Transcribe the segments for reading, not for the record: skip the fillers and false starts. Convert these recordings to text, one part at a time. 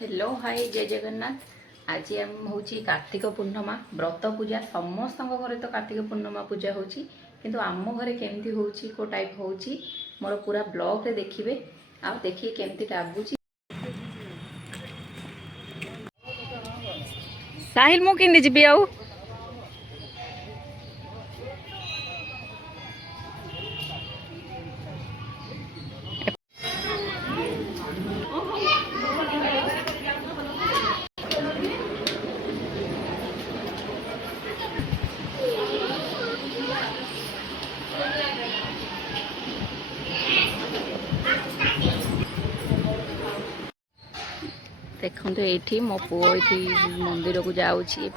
Hello hi जय जगन्नाथ। आज आम हूँ कार्तिक पूर्णिमा व्रत पूजा समस्त घरे तो कार्तिक पूर्णिमा पूजा होची किंतु आम घरे केमती होची को टाइप होची मोर पूरा ब्लॉग रे देखिए आ देखिए केमती लगुच। साहिल मु किंदी जीबी आउ देखो ये मो पुओ ये मंदिर को जाऊँगी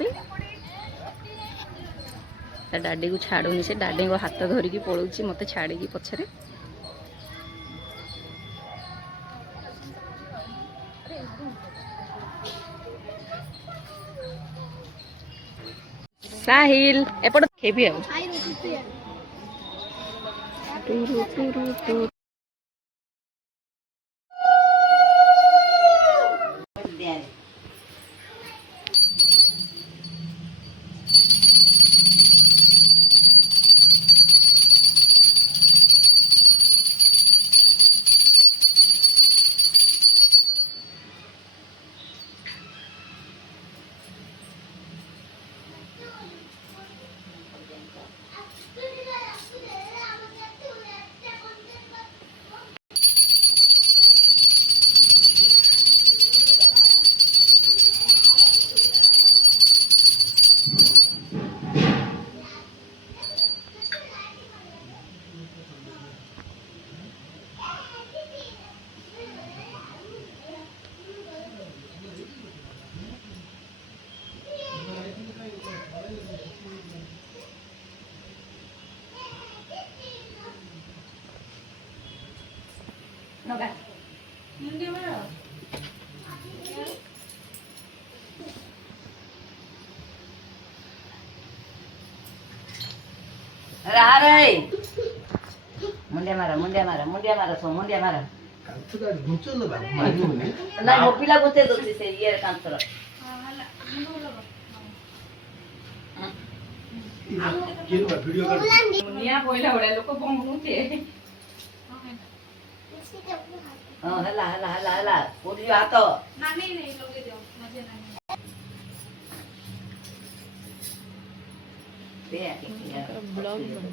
डाडी को छाड़ूनी से डाडी को हाथ धरिकी पलाऊँ मत छाड़ी पछरे साहिल एपट खेबी आ मुंडिया मारा मुंडिया मारा मुंडिया मारा सो मुंडिया मारा ना मोपिला गुते दोती से ये कांतर वीडियो कर मुनिया पहिला बडे लोक बंगुते हां हला हला हला हला पोडी हाथ ना नहीं लगे दो मजे नहीं दे ब्लॉग बन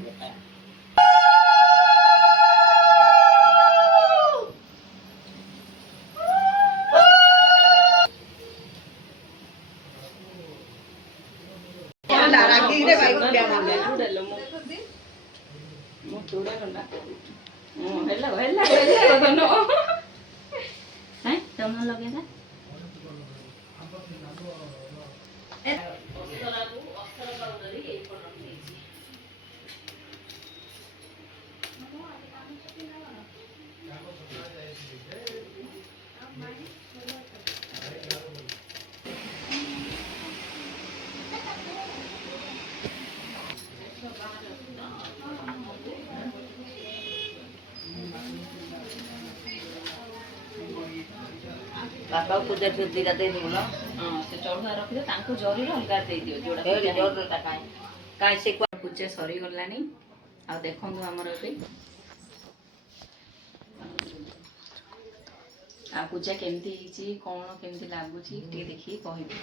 बापा पूजा फिर दिला दे दिलो हां से चौड़ा रखियो तांको जरी अलगा दे दियो जोड़ा जरी ता काई से पूजा सरी गलानी आ देखंदु हमर पे आ पूजा केमती हिची कोन केमती लागुची टी देखि कहिबे।